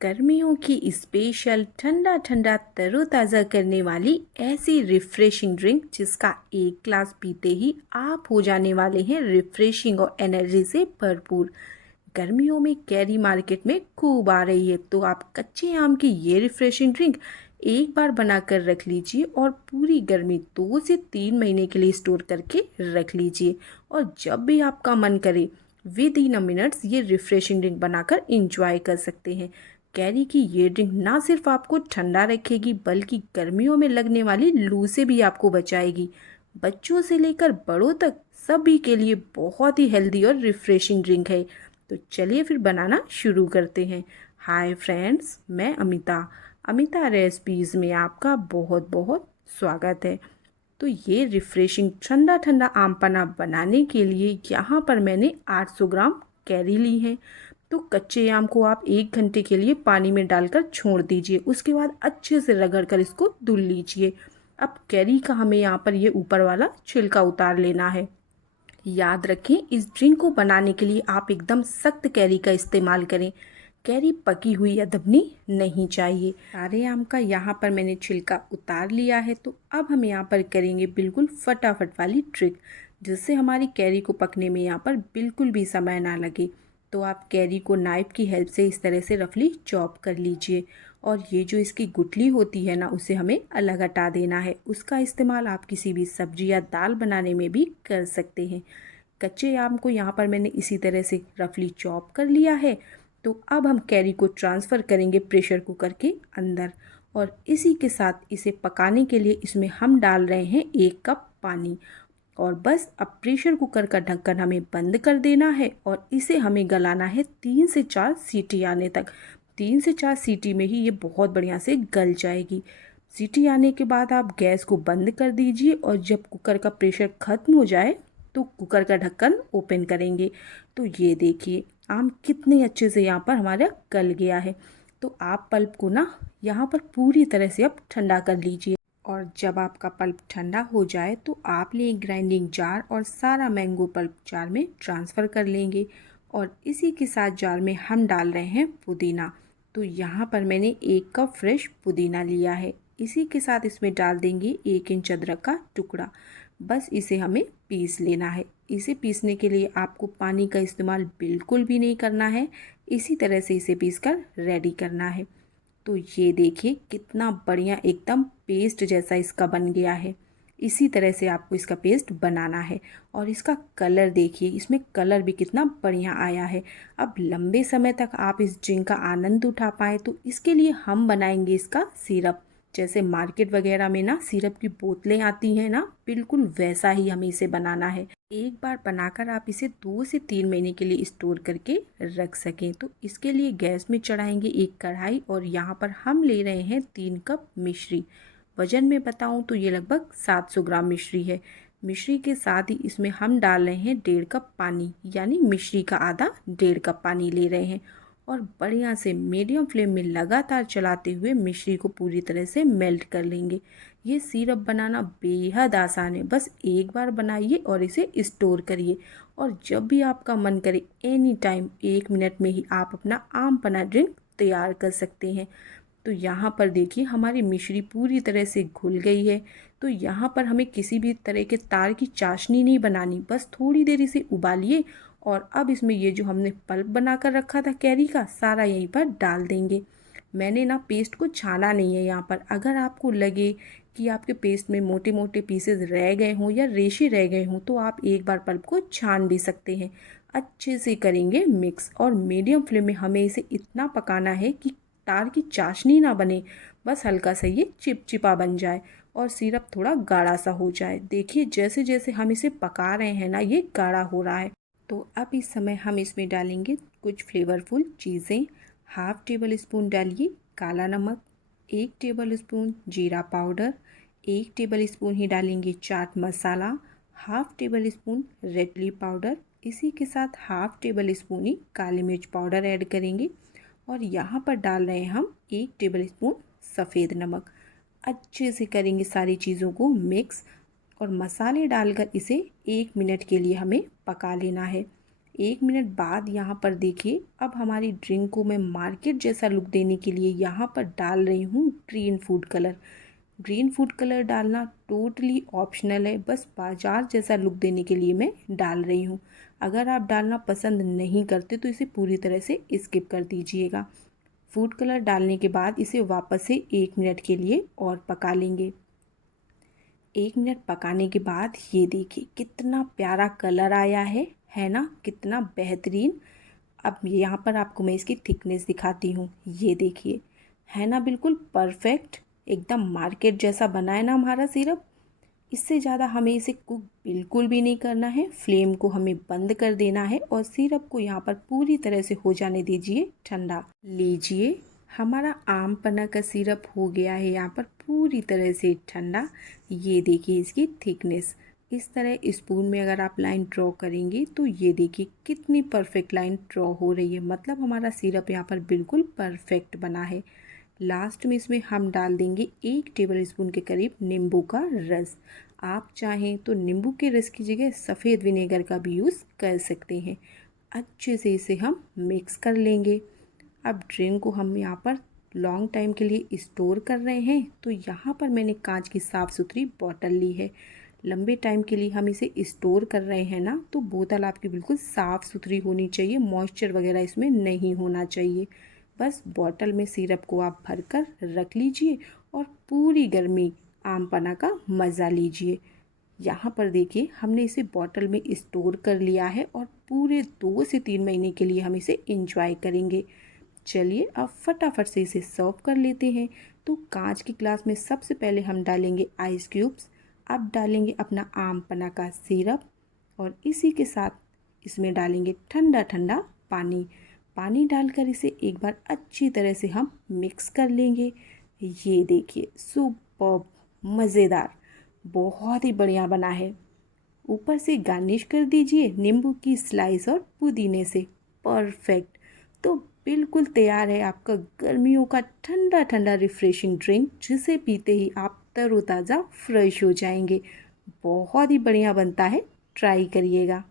गर्मियों की स्पेशल ठंडा ठंडा तरोताज़ा करने वाली ऐसी रिफ्रेशिंग ड्रिंक जिसका एक ग्लास पीते ही आप हो जाने वाले हैं रिफ्रेशिंग और एनर्जी से भरपूर। गर्मियों में कैरी मार्केट में खूब आ रही है, तो आप कच्चे आम की ये रिफ्रेशिंग ड्रिंक एक बार बनाकर रख लीजिए और पूरी गर्मी 2 से 3 महीने के लिए स्टोर करके रख लीजिए। और जब भी आपका मन करे विद इन अ मिनट्स ये रिफ्रेशिंग ड्रिंक बनाकर इंजॉय कर सकते हैं। कैरी की ये ड्रिंक ना सिर्फ आपको ठंडा रखेगी बल्कि गर्मियों में लगने वाली लू से भी आपको बचाएगी। बच्चों से लेकर बड़ों तक सभी के लिए बहुत ही हेल्दी और रिफ्रेशिंग ड्रिंक है। तो चलिए फिर बनाना शुरू करते हैं। हाय फ्रेंड्स, मैं अमिता अमिता रेसिपीज़ में आपका बहुत बहुत स्वागत है। तो ये रिफ्रेशिंग ठंडा ठंडा आम पन्ना बनाने के लिए यहाँ पर मैंने 800 ग्राम कैरी ली है। तो कच्चे आम को आप 1 घंटे के लिए पानी में डालकर छोड़ दीजिए। उसके बाद अच्छे से रगड़ कर इसको धुल लीजिए। अब कैरी का हमें यहाँ पर ये ऊपर वाला छिलका उतार लेना है। याद रखें, इस ड्रिंक को बनाने के लिए आप एकदम सख्त कैरी का इस्तेमाल करें। कैरी पकी हुई या दबनी नहीं चाहिए। सारे आम का यहाँ पर मैंने छिलका उतार लिया है। तो अब हम यहाँ पर करेंगे बिल्कुल फटाफट वाली ट्रिक, जिससे हमारी कैरी को पकने में यहाँ पर बिल्कुल भी समय ना लगे। तो आप कैरी को नाइफ की हेल्प से इस तरह से रफली चॉप कर लीजिए। और ये जो इसकी गुठली होती है ना, उसे हमें अलग हटा देना है। उसका इस्तेमाल आप किसी भी सब्जी या दाल बनाने में भी कर सकते हैं। कच्चे आम को यहाँ पर मैंने इसी तरह से रफली चॉप कर लिया है। तो अब हम कैरी को ट्रांसफ़र करेंगे प्रेशर कुकर के अंदर, और इसी के साथ इसे पकाने के लिए इसमें हम डाल रहे हैं 1 कप पानी। और बस अब प्रेशर कुकर का ढक्कन हमें बंद कर देना है और इसे हमें गलाना है 3 से 4 सीटी आने तक। 3 से 4 सीटी में ही ये बहुत बढ़िया से गल जाएगी। सीटी आने के बाद आप गैस को बंद कर दीजिए और जब कुकर का प्रेशर ख़त्म हो जाए तो कुकर का ढक्कन ओपन करेंगे। तो ये देखिए आम कितने अच्छे से यहाँ पर हमारा गल गया है। तो आप पल्प को ना यहाँ पर पूरी तरह से अब ठंडा कर लीजिए। और जब आपका पल्प ठंडा हो जाए तो आप ले ग्राइंडिंग जार और सारा मैंगो पल्प जार में ट्रांसफ़र कर लेंगे। और इसी के साथ जार में हम डाल रहे हैं पुदीना। तो यहाँ पर मैंने 1 कप फ्रेश पुदीना लिया है। इसी के साथ इसमें डाल देंगे 1 इंच अदरक का टुकड़ा। बस इसे हमें पीस लेना है। इसे पीसने के लिए आपको पानी का इस्तेमाल बिल्कुल भी नहीं करना है। इसी तरह से इसे पीसकर रेडी करना है। तो ये देखिए कितना बढ़िया एकदम पेस्ट जैसा इसका बन गया है। इसी तरह से आपको इसका पेस्ट बनाना है। और इसका कलर देखिए, इसमें कलर भी कितना बढ़िया आया है। अब लंबे समय तक आप इस ड्रिंक का आनंद उठा पाएँ तो इसके लिए हम बनाएंगे इसका सिरप। जैसे मार्केट वगैरह में ना सिरप की बोतलें आती हैं ना, बिल्कुल वैसा ही हमें इसे बनाना है। एक बार बनाकर आप इसे 2 से 3 महीने के लिए स्टोर करके रख सकें। तो इसके लिए गैस में चढ़ाएंगे एक कढ़ाई और यहाँ पर हम ले रहे हैं 3 कप मिश्री। वजन में बताऊँ तो ये लगभग 700 ग्राम मिश्री है। मिश्री के साथ ही इसमें हम डाल रहे हैं 1.5 कप पानी, यानी मिश्री का आधा 1.5 कप पानी ले रहे हैं। और बढ़िया से मीडियम फ्लेम में लगातार चलाते हुए मिश्री को पूरी तरह से मेल्ट कर लेंगे। ये सिरप बनाना बेहद आसान है। बस एक बार बनाइए और इसे स्टोर करिए, और जब भी आपका मन करे एनी टाइम 1 मिनट में ही आप अपना आम पन्ना ड्रिंक तैयार कर सकते हैं। तो यहाँ पर देखिए हमारी मिश्री पूरी तरह से घुल गई है। तो यहाँ पर हमें किसी भी तरह के तार की चाशनी नहीं बनानी, बस थोड़ी देर इसे उबालिए। और अब इसमें ये जो हमने पल्प बना कर रखा था कैरी का, सारा यहीं पर डाल देंगे। मैंने ना पेस्ट को छाना नहीं है यहाँ पर। अगर आपको लगे कि आपके पेस्ट में मोटे मोटे पीसेस रह गए हों या रेशे रह गए हों तो आप एक बार पल्प को छान भी सकते हैं। अच्छे से करेंगे मिक्स, और मीडियम फ्लेम में हमें इसे इतना पकाना है कि तार की चाशनी ना बने, बस हल्का सा ये चिपचिपा बन जाए और सिरप थोड़ा गाढ़ा सा हो जाए। देखिए जैसे जैसे हम इसे पका रहे हैं ना, ये गाढ़ा हो रहा है। तो अब इस समय हम इसमें डालेंगे कुछ फ्लेवरफुल चीज़ें। हाफ टेबल स्पून डालिए काला नमक, 1 टेबल स्पून जीरा पाउडर, 1 टेबल स्पून ही डालेंगे chaat masala, half table spoon red chilli powder. इसी के साथ हाफ टेबल स्पून ही काली मिर्च पाउडर ऐड करेंगे। और यहाँ पर डाल रहे हैं हम 1 टेबल स्पून सफ़ेद नमक। अच्छे से करेंगे सारी चीज़ों को मिक्स, और मसाले डालकर इसे 1 मिनट के लिए हमें पका लेना है। 1 मिनट बाद यहाँ पर देखिए, अब हमारी ड्रिंक को मैं मार्केट जैसा लुक देने के लिए यहाँ पर डाल रही हूँ green food colour. Green food colour डालना टोटली ऑप्शनल है, बस बाजार जैसा लुक देने के लिए मैं डाल रही हूँ। अगर आप डालना पसंद नहीं करते तो इसे पूरी तरह से स्किप कर दीजिएगा। फूड कलर डालने के बाद इसे वापस से 1 मिनट के लिए और पका लेंगे। 1 मिनट पकाने के बाद ये देखिए कितना प्यारा कलर आया है ना, कितना बेहतरीन। अब यहाँ पर आपको मैं इसकी थिकनेस दिखाती हूँ, ये देखिए, है ना बिल्कुल परफेक्ट, एकदम मार्केट जैसा बना है ना हमारा सिरप। इससे ज़्यादा हमें इसे कुक बिल्कुल भी नहीं करना है, फ्लेम को हमें बंद कर देना है और सिरप को यहाँ पर पूरी तरह से हो जाने दीजिए ठंडा। लीजिए, हमारा आम पन्ना का सिरप हो गया है यहाँ पर पूरी तरह से ठंडा। ये देखिए इसकी थिकनेस, इस तरह स्पून में अगर आप लाइन ड्रॉ करेंगे तो ये देखिए कितनी परफेक्ट लाइन ड्रॉ हो रही है, मतलब हमारा सिरप यहाँ पर बिल्कुल परफेक्ट बना है। लास्ट में इसमें हम डाल देंगे 1 टेबल स्पून के करीब नींबू का रस। आप चाहें तो नींबू के रस की जगह सफ़ेद विनेगर का भी यूज़ कर सकते हैं। अच्छे से इसे हम मिक्स कर लेंगे। अब ड्रिंक को हम यहाँ पर लॉन्ग टाइम के लिए स्टोर कर रहे हैं, तो यहाँ पर मैंने कांच की साफ़ सुथरी बॉटल ली है। लंबे टाइम के लिए हम इसे स्टोर कर रहे हैं ना, तो बोतल आपकी बिल्कुल साफ़ सुथरी होनी चाहिए, मॉइस्चर वगैरह इसमें नहीं होना चाहिए। बस बॉटल में सिरप को आप भरकर रख लीजिए और पूरी गर्मी आम पन्ना का मज़ा लीजिए। यहाँ पर देखिए हमने इसे बॉटल में स्टोर कर लिया है और पूरे 2 से 3 महीने के लिए हम इसे इंजॉय करेंगे। चलिए अब फटाफट से इसे सर्व कर लेते हैं। तो कांच की ग्लास में सबसे पहले हम डालेंगे आइस क्यूब्स, अब डालेंगे अपना आम पन्ना का सिरप और इसी के साथ इसमें डालेंगे ठंडा ठंडा पानी। पानी डालकर इसे एक बार अच्छी तरह से हम मिक्स कर लेंगे। ये देखिए सुपर्ब, मज़ेदार, बहुत ही बढ़िया बना है। ऊपर से गार्निश कर दीजिए नींबू की स्लाइस और पुदीने से, परफेक्ट। तो बिल्कुल तैयार है आपका गर्मियों का ठंडा ठंडा रिफ्रेशिंग ड्रिंक, जिसे पीते ही आप तरोताज़ा फ्रेश हो जाएंगे। बहुत ही बढ़िया बनता है, ट्राई करिएगा।